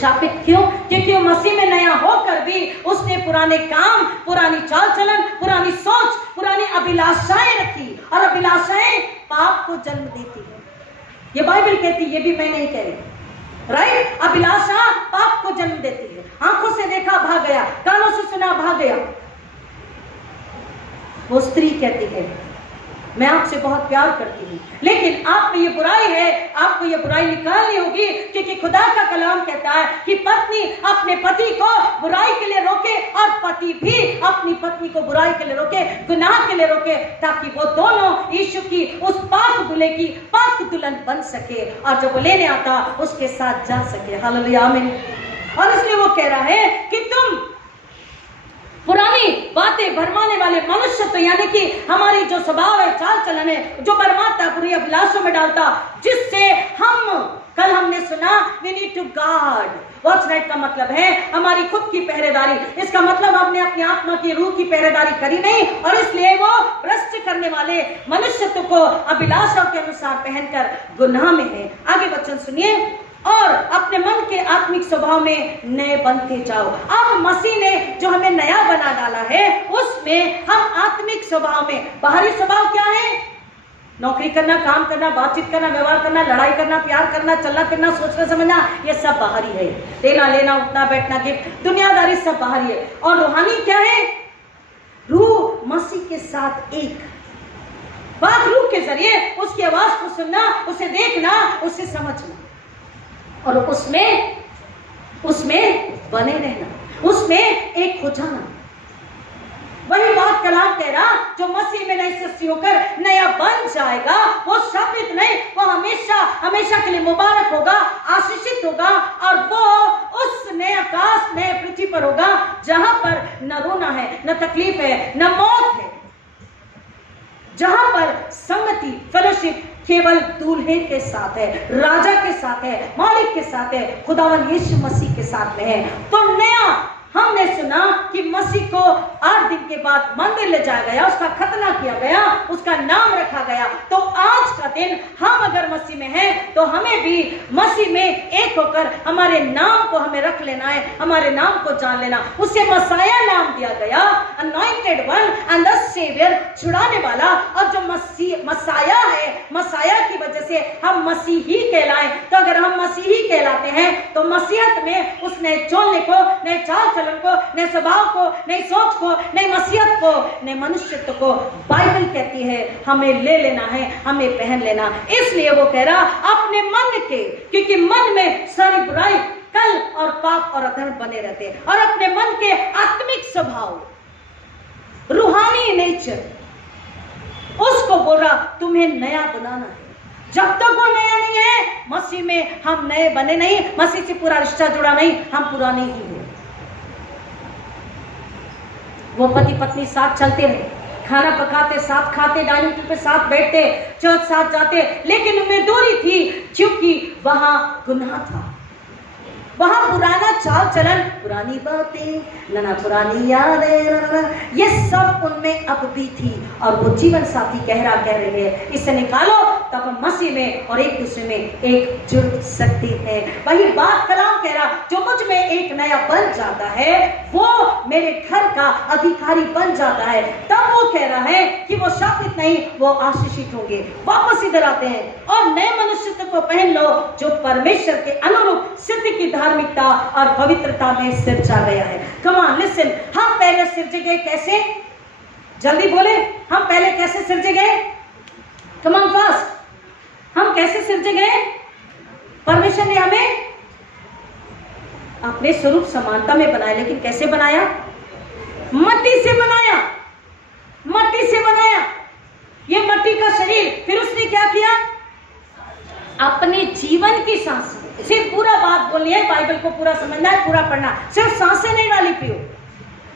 शापित क्यों? क्योंकि वो मसीह में नया होकर भी उसने पुराने काम, पुरानी चाल चलन, पुरानी सोच, पुरानी अभिलाषाएं रखी, और अभिलाषाएं पाप को जन्म देती है। ये बाइबल कहती है, ये भी मैं नहीं कह रही, राइट? अभिलाषा पाप को जन्म देती है। आंखों से देखा भाग गया, कानों से सुना भाग गया। वो स्त्री कहती है मैं आपसे बहुत प्यार करती हूँ, लेकिन आप में ये बुराई है, आपको ये बुराई निकालनी होगी, क्योंकि खुदा का कलाम कहता है कि पत्नी अपने पति को बुराई के लिए रोके और पति भी अपनी पत्नी को बुराई के लिए रोके, गुनाह के लिए रोके, ताकि वो दोनों यीशु की उस पाक दूल्हे की पाक दुल्हन बन सके और जब वो लेने आता उसके साथ जा सके। हालेलुया, आमीन। और इसलिए वो कह रहा है कि तुम पुरानी बातें भरमाने वाले मनुष्य, तो यानी कि हमारी जो स्वभाव है, चाल चलन है, जो बरमाता बुरी अभिलाषों में डालता, जिससे कल हमने सुना we need to guard। Watch night का मतलब है हमारी खुद की पहरेदारी। इसका मतलब हमने अपनी आत्मा की रूह की पहरेदारी करी नहीं, और इसलिए वो भ्रष्ट करने वाले मनुष्यत्व को अभिलाषा के अनुसार पहनकर गुनाह में है। आगे वचन सुनिए, और अपने मन के आत्मिक स्वभाव में नए बनते जाओ। अब मसीह ने जो हमें नया बना डाला है, उसमें हम आत्मिक स्वभाव में, बाहरी स्वभाव क्या है? नौकरी करना, काम करना, बातचीत करना, व्यवहार करना, लड़ाई करना, प्यार करना, चलना फिरना, सोचना समझना, ये सब बाहरी है। देना लेना, उठना बैठना, गिफ्ट, दुनियादारी, सब बाहरी है। और रूहानी क्या है? रूह मसीह के साथ एक बात, रूह के जरिए उसकी आवाज को सुनना, उसे देखना, उसे समझना, और उसमें बने रहना, उसमें एक हो जाना। वही बात कलाम कह रहा, जो मसीह में नई सृष्टि होकर नया बन जाएगा, वो शापित नहीं, वो हमेशा के लिए मुबारक होगा, आशीषित होगा, और वो उस नए आकाश, नए पृथ्वी पर होगा जहां पर न रोना है, न तकलीफ है, न मौत है, जहां पर संगति, फेलोशिप केवल दूल्हे के साथ है, राजा के साथ है, मालिक के साथ है, खुदावन यीशु मसीह के साथ में है। तो नया हमने सुना कि मसीह को 8 दिन के बाद मंदिर ले जाया गया, उसका खतना किया गया, उसका नाम रखा गया। तो आज का दिन हम अगर मसीह में हैं, तो हमें भी मसीह में एक होकर हमारे नाम को हमें रख लेना है, हमारे नाम को जान लेना। उसे मसाया नाम दिया गया, anointed one and the saviour, छुड़ाने वाला। और जो मसाया है, मसाया की वजह से हम मसीही कहलाएं। तो अगर हम मसीही कहलाते हैं, तो मसीहत में उस नए चोलने को, नए चाल चलन को, नए स्वभाव को, नई सोच को, नई मसीहत को, नए मनुष्यत्व को बाइबल कहती है हमें ले लेना है, हमें पहन लेना। इसलिए वो कह रहा अपने मन के, क्योंकि मन में सारी बुराई, कल और पाप और अधर्म बने रहते हैं, और अपने मन के आत्मिक स्वभाव, रूहानी नेचर, उसको बोल रहा तुम्हें नया बनाना है। जब तक वो नया नहीं है, मसीह में हम नए बने नहीं, मसीह से पूरा रिश्ता जुड़ा नहीं, हम पुराने ही हैं। वो पति पत्नी साथ चलते रहे, खाना पकाते, साथ खाते, डाइनिंग टेबल पे साथ बैठते, चर्च साथ जाते, लेकिन उनमें दूरी थी, क्योंकि वहां गुनाह था, वहां पुराना चाल चलन, पुरानी बातें, नना पुरानी यादें, ये सब उनमें अब भी थी। और वो जीवन साथी कह रहे हैं इसे निकालो, तब हम मसीह में और एक दूसरे में एक जुड़ सकते हैं। वही बात कलाम कह रहा, जो मुझ में एक नया बन जाता है, वो मेरे घर का अधिकारी बन जाता है। तब वो कह रहा है कि वो शापित नहीं, वो आशीषित होंगे। वापस इधर आते हैं, और नए मनुष्यत्व को पहन लो, जो परमेश्वर के अनुरूप सिद्ध की धार्मिकता और पवित्रता में सिरजा गया है। कम ऑन लिसन, हम पहले सिरजे गए कैसे? जल्दी बोले, हम पहले कैसे सिरजे गए? कम ऑन फास्ट, हम कैसे सिरजे गए? परमेश्वर ने हमें अपने स्वरूप समानता में बनाया, लेकिन कैसे बनाया? मट्टी से बनाया, मट्टी से बनाया, ये मट्टी का शरीर। फिर उसने क्या किया? अपने जीवन की सांस, सिर्फ पूरा बात बोलनी है, बाइबल को पूरा समझना है, पूरा पढ़ना, सिर्फ सांसें नहीं डाली पियो,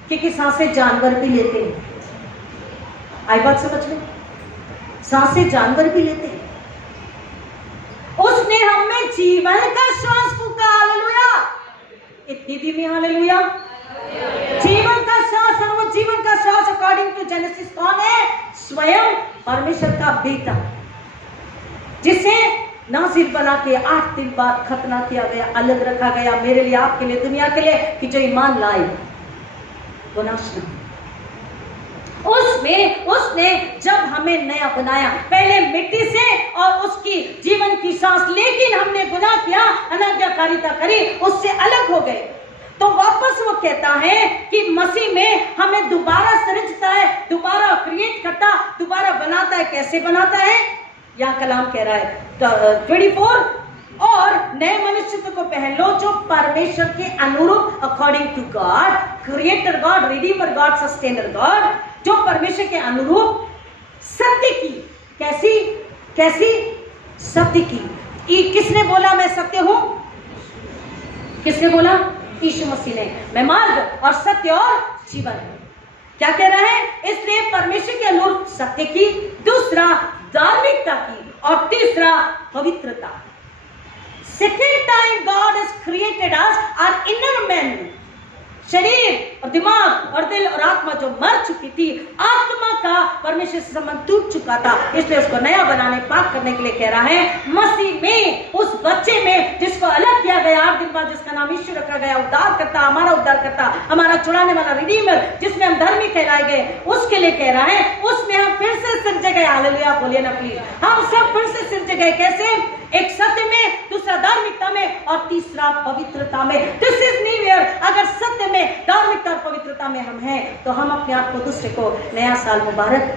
क्योंकि सांसें जानवर भी लेते हैं। आई बात समझ में? सांसें जानवर भी लेते हैं। उसने हमें जीवन का श्वास फूंका, हालेलुया, इतनी धीमी हालेलुया, जीवन का श्वास। और वो जीवन का श्वास अकॉर्डिंग टू जेनेसिस कौन है? स्वयं परमेश्वर का बेटा, जिसे नाज़ीर बना के 8 दिन बाद खतना किया गया, अलग रखा गया मेरे लिए, आपके लिए, दुनिया के लिए, कि जो ईमान लाए वो नाश न। उसने जब हमें नया बनाया, पहले मिट्टी से और उसकी जीवन की सांस, लेकिन हमने गुनाह किया, अनाज्ञाकारिता करी, उससे अलग हो गए। तो वापस वो कहता है कि मसीह में हमें दोबारा सृजता है, दोबारा क्रिएट करता, दोबारा बनाता है, कैसे बनाता है? यहाँ कलाम कह रहा है 24, और नए मनुष्य को पहन लो जो परमेश्वर के अनुरूप according to God, creator God, redeemer God, sustainer God, जो परमेश्वर के अनुरूप सत्य की, कैसी सत्य की। किसने बोला मैं सत्य हूं? किसने बोला? यीशु मसीह ने। मैं मार्ग और सत्य और जीवन हूं। क्या कह रहा है? इसलिए परमेश्वर के अनुरूप सत्य की, दूसरा धार्मिकता की, और तीसरा पवित्रता। Second time God has created us, our inner man, शरीर और दिमाग और दिल और आत्मा जो मर चुकी थी, आत्मा का परमेश्वर से संबंध टूट चुका था, इसलिए उसको नया बनाने, पाक करने के लिए कह रहा है मसीह में, उस बच्चे में जिसको अलग किया गया 8 दिन बाद, जिसका नाम यीशु रखा गया, उद्धार करता, हमारा उद्धार करता, हमारा छुड़ाने वाला, रिडीमर, जिसमें हम धर्मी कहलाए गए, उसके लिए कह रहा है उसमें हम फिर से सिरजे गए। हालेलुया बोलिए ना प्लीज। हम सब फिर से सिरजे गए। कैसे? एक सत्य में, दूसरा धार्मिकता में, और तीसरा पवित्रता में। This is new year. अगर सत्य में, धार्मिकता और पवित्रता में हम हैं, तो हम अपने आप को, दूसरे को नया साल मुबारक,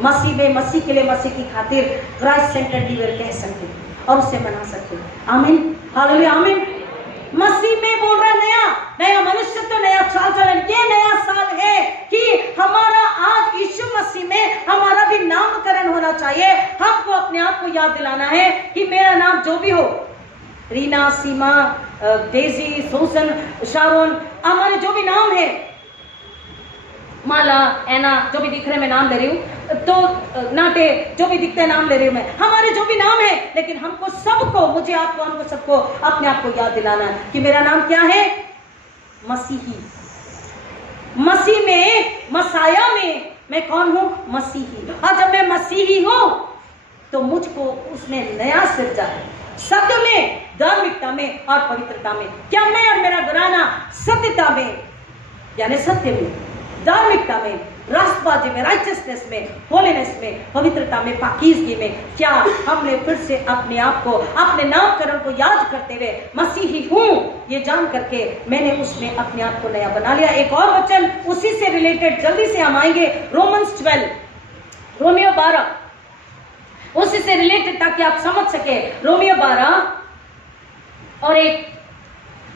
मसीह में, मसीह के लिए, मसीह की खातिर क्राइस्ट सेंटर्ड न्यू ईयर कह सकते हैं और उसे मना सकते हैं। आमीन, हालेलुया, आमीन। मसीह में बोल रहा नया मनुष्य, तो नया चाल चलन। ये नया साल है कि हमारा आज यीशु मसीह में हमारा भी नामकरण होना चाहिए। हमको अपने आप को याद दिलाना है कि मेरा नाम जो भी हो, रीना, सीमा, डेजी, सोसन, शारोन, हमारे जो भी नाम है, माला, ऐना, जो भी दिख रहे मैं नाम ले रही हूँ, तो नाटे, जो भी दिखते हैं नाम ले रही हूँ मैं, हमारे जो भी नाम है, लेकिन हमको सबको, मुझे आपको, हमको सबको अपने आप को याद दिलाना है कि मेरा नाम क्या है? मसीही। मसीह में, मसाया में मैं कौन हूं? मसीही। और जब मैं मसीही हूं तो मुझको उसमें नया सिरजा है, सत्य में, धार्मिकता में और पवित्रता में। क्या मैं और मेरा घराना सत्यता में, यानी सत्य में, धार्मिकता में, राष्ट्रवादी में, राइचसनेस में, होलीनेस में, पवित्रता में, पाकीज़गी में, क्या हमने फिर से अपने आप को, अपने नामकरण को याद करते हुए मसीही हूं ये जान करके मैंने उसमें अपने आप को नया बना लिया। एक और वचन उसी से रिलेटेड, जल्दी से हम आएंगे, रोमन्स 12, रोमियो 12, उसी से रिलेटेड, ताकि आप समझ सके। रोमियो 12 और 1,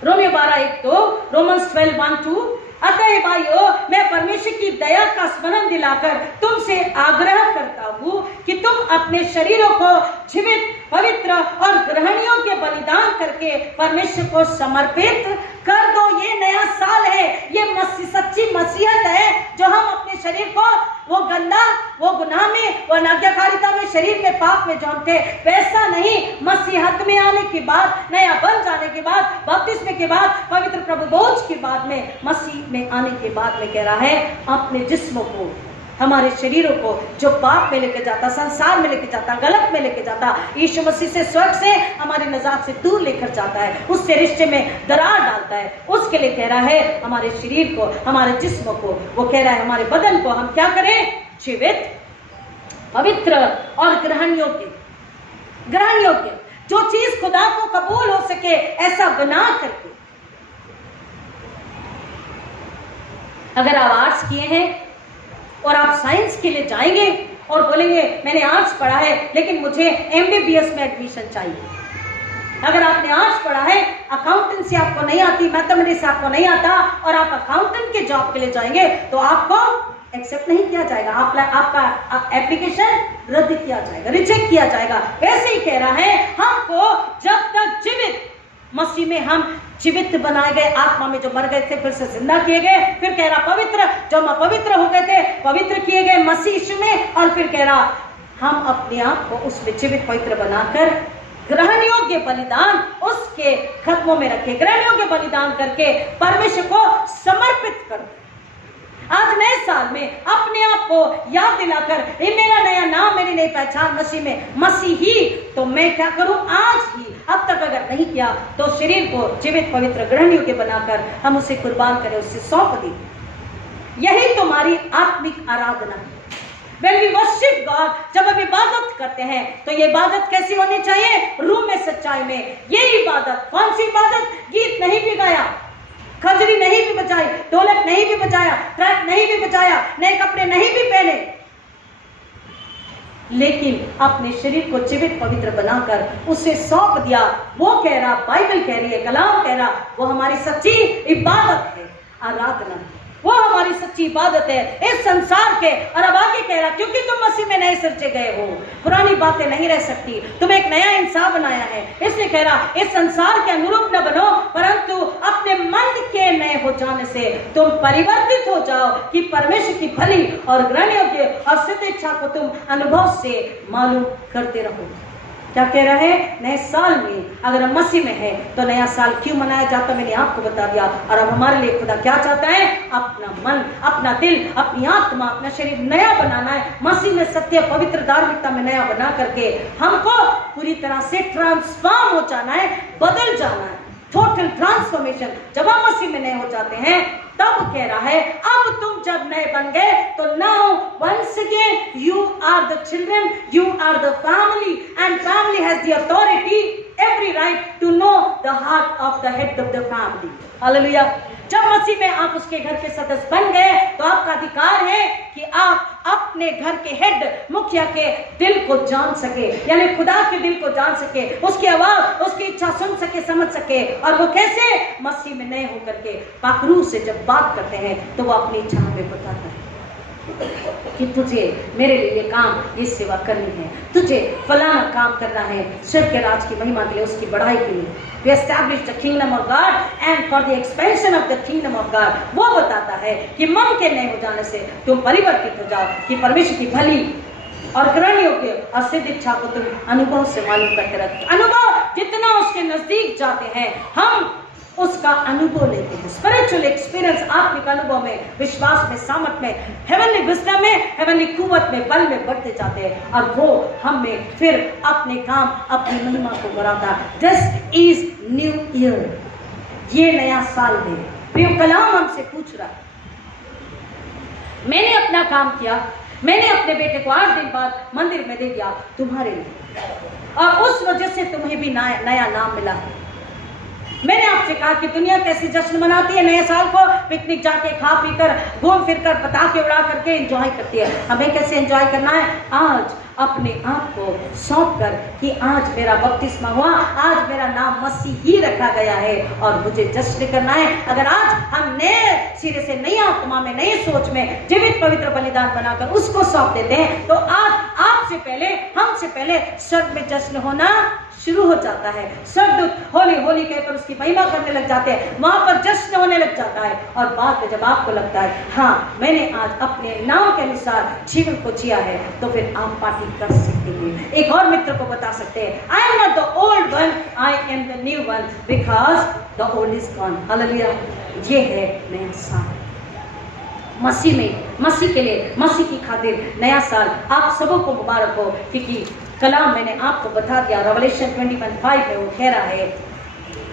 रोमियो 12 1 2, रोमन्स 12 1 2। अतः भाइयों, मैं परमेश्वर की दया का स्मरण दिलाकर तुमसे आग्रह करता हूँ कि तुम अपने शरीरों को जीवित, पवित्र और ग्रहण योग्य बलिदान करके परमेश्वर को समर्पित कर दो। ये नया साल है, ये सच्ची मसीहत है, जो हम अपने शरीर को, वो गंदा, वो गुनाह में, वो अनाज्ञाकारिता में, शरीर के पाप में जो हम थे, वैसा नहीं। मसीहत में आने के बाद, नया बन जाने के बाद, बपतिस्मे के बाद, पवित्र प्रभु भोज के बाद में, मसीह में आने के बाद में कह रहा है अपने जिस्मों को, हमारे शरीरों को जो पाप में लेके जाता, संसार में लेके जाता, गलत में लेके जाता, यीशु मसीह से, स्वर्ग से, हमारी नजात से दूर लेकर जाता है, उससे रिश्ते में दरार डालता है, उसके लिए कह रहा है हमारे शरीर को, हमारे जिस्म को, वो कह रहा है हमारे बदन को हम क्या करें? जीवित, पवित्र और ग्रहण योग्य। ग्रहण योग्य, जो चीज खुदा को कबूल हो सके ऐसा बना करके। अगर आप आर्ट्स किए हैं और आप साइंस के लिए जाएंगे और बोलेंगे मैंने आर्ट्स पढ़ा है लेकिन मुझे MBBS में एडमिशन चाहिए। अगर आपने आर्ट्स पढ़ा है, अकाउंटेंसी आपको नहीं आती, मैथमेटिक्स आपको नहीं आता, और आप अकाउंटेंट के जॉब के लिए जाएंगे तो आपको एक्सेप्ट नहीं किया जाएगा, आपका एप्लीकेशन रद्द किया जाएगा, रिजेक्ट किया जाएगा। वैसे ही कह रहा है हमको जब तक जीवित, मसीह में हम जीवित बनाए गए, आत्मा में जो मर गए थे फिर से जिंदा किए गए। फिर कह रहा पवित्र, जो हम अपवित्र हो गए थे पवित्र किए गए मसीह यीशु में। और फिर कह रहा हम अपने आप को उसमें जीवित, पवित्र बनाकर ग्रहण योग्य बलिदान उसके कदमों में रखे, ग्रहण योग्य बलिदान करके परमेश्वर को समर्पित कर। आज नए साल में अपने आप को याद दिलाकर, ये मेरा नया नाम, मेरी नई पहचान मसीह में, मसीही, तो मैं क्या करूं आज ही, अब तक अगर नहीं किया तो शरीर को जीवित, पवित्र, ग्रहण योग्य बनाकर हम उसे कुर्बान करें, उससे सौंप दें। यही तुम्हारी आत्मिक आराधना है। When we worship God, जब हम इबादत करते हैं तो ये इबादत कैसी होनी चाहिए? रूह में, सच्चाई में। ये इबादत, कौन सी इबादत? गीत नहीं भी गाया, खजरी नहीं भी बजाई, ढोलक नहीं भी बजाया, ट्रैक नहीं भी बजाया, नए कपड़े नहीं भी पहने, लेकिन अपने शरीर को जीवित पवित्र बनाकर उसे सौंप दिया। वो कह रहा, बाइबल कह रही है, कलाम कह रहा, वो हमारी सच्ची इबादत है, आराधना, वो हमारी सच्ची इबादत है इस संसार के। और अब आगे कह रहा, क्योंकि तुम मसीह में नए सिरचे गए हो, पुरानी बातें नहीं रह सकती, तुम एक नया इंसान बनाया है। इसलिए कह रहा, इस संसार के अनुरूप न बनो, परंतु अपने मन के नए हो जाने से तुम परिवर्तित हो जाओ कि परमेश्वर की भली और ग्रहण योग्य और सिद्ध इच्छा को तुम अनुभव से मालूम करते रहो। क्या कह रहा है? नए साल में अगर हम मसीह में है तो नया साल क्यों मनाया जाता, मैंने आपको बता दिया। और अब हमारे लिए खुदा क्या चाहता है? अपना मन, अपना दिल, अपनी आत्मा, अपना शरीर नया बनाना है। मसीह में सत्य पवित्र धार्मिकता में नया बना करके हमको पूरी तरह से ट्रांसफॉर्म हो जाना है, बदल जाना है, टोटल ट्रांसफॉर्मेशन। जब हम मसीह में नए हो जाते हैं तब कह रहा है, अब तुम जब नए बन गए तो now once again you are the children, you are the family, and family has the authority, every right to know the heart of the head of the family. Hallelujah. जब मसीह में आप उसके घर के सदस्य बन गए तो आपका अधिकार है कि आप अपने घर के हेड, मुखिया के दिल को जान सके, यानी खुदा के दिल को जान सके, उसकी आवाज, उसकी इच्छा सुन सके, समझ सके। और वो कैसे? मसीह में नए होकर के पाकरू से जब बात करते हैं तो वो अपनी इच्छा हमें बताता है कि तुझे मेरे लिए ये काम, ये सेवा करनी है, तुझे फलाना काम करना है स्वर्ग के राज की महिमा के लिए, उसकी बढ़ाई के लिए। We establish the kingdom of God and for the expansion of the kingdom of God। वो बताता है कि मन के नए हो जाने से तुम परिवर्तित हो जाओ कि परमेश्वर की भली और ग्रहण योग्य और सिद्ध इच्छा को तुम अनुभव से मालूम करते रहते। अनुभव जितना उसके नजदीक जाते हैं हम उसका अनुभव लेते हैं। स्पिरिचुअल एक्सपीरियंस, आत्मिक अनुभव में, विश्वास में, सामर्थ में, हेवनली विजडम में, हेवनली कुवत में, बल में बढ़ते जाते हैं और वो हमें फिर अपने काम, अपनी महिमा को बढ़ाता है। दिस इज न्यू ईयर, ये नया साल है। प्रिय कलाम हमसे पूछ रहा, मैंने अपना काम किया, मैंने अपने बेटे को 8 दिन बाद मंदिर में दे दिया तुम्हारे लिए, और उस वजह से तुम्हें भी नया नाम मिला है। मैंने आपसे कहा कि दुनिया कैसे जश्न मनाती है नए साल को, पिकनिक जाके खा पी कर, घूम फिर कर, पटाखे उड़ा करके एंजॉय करती है। हमें कैसे एंजॉय करना है? आज अपने आप को सौंप कर कि आज मेरा बपतिस्मा हुआ, आज मेरा नाम मसीह ही रखा गया है और मुझे जश्न करना है। अगर आज हम नए सिरे से, नई आत्मा में, नई सोच में जीवित पवित्र बलिदान बनाकर उसको सौंप देते हैं तो आज आपसे पहले, हमसे पहले स्वर्ग में जश्न होना शुरू हो जाता है। स्वर्गदूत होली होली कहकर उसकी महिमा करने लग जाते हैं, वहां पर जश्न होने लग जाता है। और बाद में जब आपको लगता है हाँ मैंने आज अपने नाम के अनुसार जीवन को जिया है, तो फिर आप पार्टी कर सकते हैं। एक और मित्र को बता सकते हैं, I am not the old one, I am the new one, because the old is gone. Hallelujah. ये है नया साल। मसीह में, मसीह के लिए, मसीह की खातिर नया साल आप सबों को मुबारक हो। क्योंकि कलाम मैंने आपको बता दिया, रेवलेशन 21:5 में वो कह रहा है,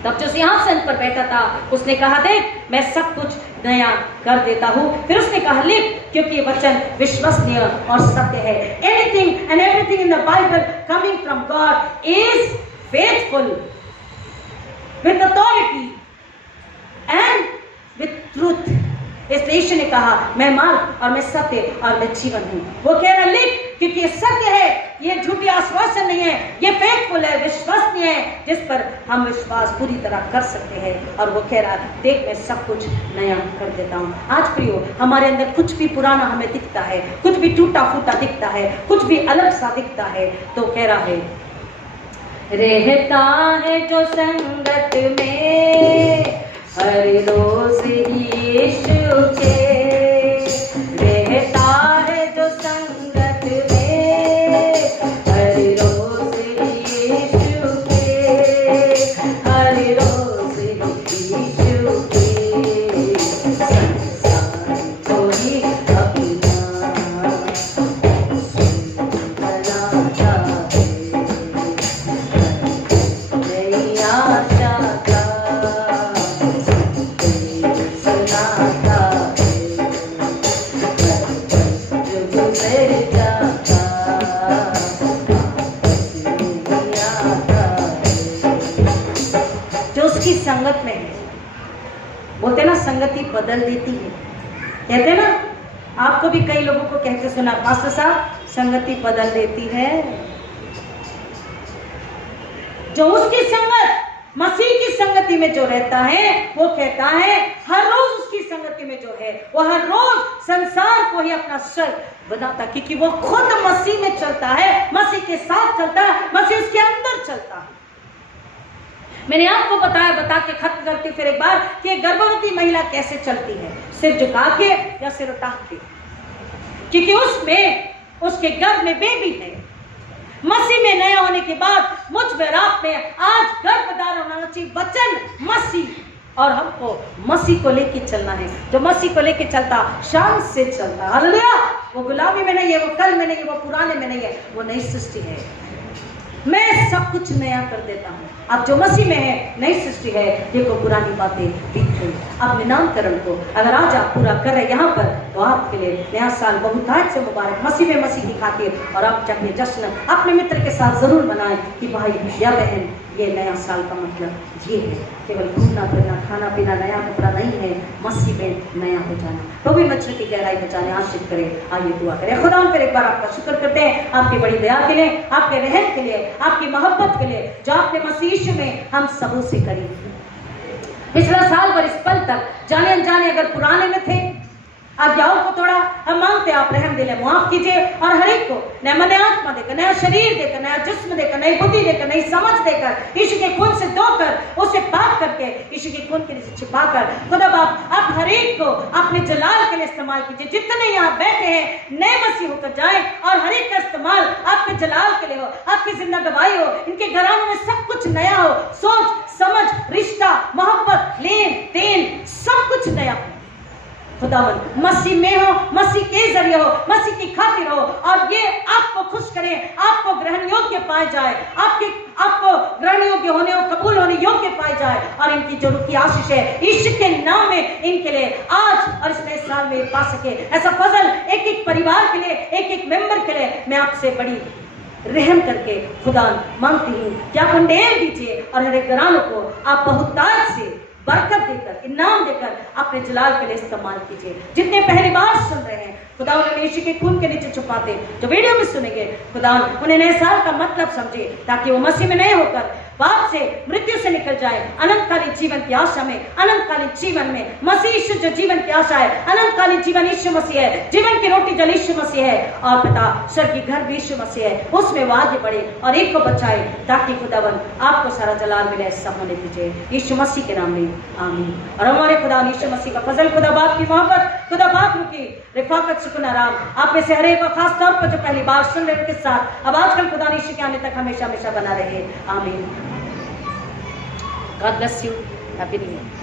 तब जो सिंहासन पर बैठा था उसने कहा, देख मैं सब कुछ नया कर देता हूँ। फिर उसने कहा, लिख, क्योंकि ये वचन विश्वसनीय और सत्य है। Anything and everything in the Bible coming from God is faithful with authority and with truth. इसलिए यीशु ने कहा, मैं मार्ग और मैं सत्य और मैं जीवन हूँ। वो कह रहा, लिख, क्योंकि ये सत्य है, ये झूठी आश्वासन नहीं है, ये फेथफुल है, विश्वसनीय है, जिस पर हम विश्वास पूरी तरह कर सकते हैं। और वो कह रहा, देख मैं सब कुछ नया कर देता हूँ। आज प्रियो, हमारे अंदर कुछ भी पुराना हमें दिखता है, कुछ भी टूटा फूटा दिखता है, कुछ भी अलग सा दिखता है, तो कह रहा है, रहता है जो संगत में हर रोज यीशु के, रहता है जो संगत में हर रोज यीशु के, हर रोज यीशु के, संसार को ही अपना बनाता है, नई आशा का संगत में है। बोलते ना संगति बदल देती है। कहते ना, आपको आपको भी कई लोगों को कहते सुना, पास्टर साहब संगति बदल देती है। जो उसकी संगत मसीह की संगति में जो रहता है वो कहता है हर रोज उसकी संगति में जो है वो हर रोज संसार को ही अपना स्वर्ग बनाता, क्योंकि वो खुद मसीह में चलता है, मसीह के साथ चलता है, मसीह उसके अंदर चलता है। मैंने आपको बता के खत्म करती फिर एक बार कि एक गर्भवती महिला कैसे चलती है, सिर झुका के या सिर उठा के, क्योंकि उसमें उसके गर्भ में बेबी है। मसीह में नया होने के बाद मुझ में रात में आज गर्भ धारण होना चाहिए वचन मसीह, और हमको मसीह को लेके चलना है। जो मसीह को लेके चलता शान से चलता, हालेलुया। वो गुलामी में नहीं है, वो कल में नहीं है, वो पुराने में नहीं है, वो नई सृष्टि है। मैं सब कुछ नया कर देता हूँ। अब जो मसीह में है नई सृष्टि है, देखो पुरानी बातें बीत गई। अपने नामकरण को अगर आज आप पूरा कर रहे यहाँ पर, तो आपके लिए नया साल बहुतायत से मुबारक, मसीह में मसीह की खातिर। और आप जाके जश्न अपने मित्र के साथ जरूर मनाएं कि भाई या बहन ये नया साल का मतलब ये है, केवल घूमना फिरना खाना पीना नया कपड़ा नहीं है, मसीह में नया हो जाना। तो भी वचन की गहराई में जाने आशीष करें। आइए दुआ करें। खुदा फिर एक बार आपका शुक्र करते हैं आपकी बड़ी दया के लिए, आपके रहम के लिए, आपकी मोहब्बत के लिए जो आपने मसीह यीशु में हम सबों से करी। पिछला साल भर इस पल तक जाने अनजाने अगर पुराने में थे, आज्ञाओं को तोड़ा, हम मांगते आप रहम दिले माफ कीजिए और हर एक को नया मन आत्मा देकर, नया शरीर देकर, नया जिस्म देकर, नई बुद्धि देकर, नई समझ देकर, यीशु के खून से धोकर, उसे पाक करके यीशु के खून के नीचे छिपाकर खुदा बाप आप हर एक को अपने जलाल के लिए इस्तेमाल कीजिए। जितने यहाँ बैठे हैं नए मसीह होकर जाए और हर एक का इस्तेमाल आपके जलाल के लिए हो, आपकी जिंदा गवाही हो, इनके घरानों में सब कुछ नया हो, सोच समझ रिश्ता मोहब्बत लेन देन सब कुछ नया हो। खुदावन मसीह में हो, मसीह के जरिए हो, मसीह की खातिर हो, और ये आपको खुश करे, आपको ग्रहण योग्य पाए जाए, आपको ग्रहण योग्य होने और कबूल होने योग्य पाए जाए। और इनकी जो रुकी आशीष है यीशु के नाम में इनके लिए आज और इस नए साल में पा सके। ऐसा फजल एक एक परिवार के लिए, एक एक मेंबर के लिए मैं आपसे बड़ी रहम करके खुदा मांगती हूँ कि आप उंडेल दीजिए और हर एक घरानों को आप बहुतायत से बरकत देकर, इनाम देकर अपने जलाल के लिए इस्तेमाल कीजिए। जितने पहली बार सुन रहे हैं खुदा उन्हें यीशु के खून के नीचे छुपाते, जो वीडियो में सुनेंगे खुदा उन्हें नए साल का मतलब समझे, ताकि वो मसीह में नए होकर पाप से मृत्यु से निकल जाए, अनंतकालीन जीवन की आशा में, अनंतकालीन जीवन में मसीह यीशु जो जीवन की आशा है, अनंतकालीन जीवन यीशु मसीह है, जीवन की रोटी जल यीशु मसीह है, और पिता स्वर्गीय घर भी यीशु मसीह है, उसमें वो आगे बढ़े और एक को बचाए, ताकि खुदावन आपको सारा जलाल मिले। सब होने दीजिए यीशु मसीह के नाम में, आमीन। और हमारे खुदा यीशु मसीह का फजल, खुदा बाप की मोहब्बत, खुदा बाप की रिफाकत, सुकून आराम आप में से हर एक खास तौर पर जो पहली बार सुन रहे के साथ अब आजकल खुदा यीशु के आने तक हमेशा हमेशा बना रहे। आमीन। God bless you. Happy New Year.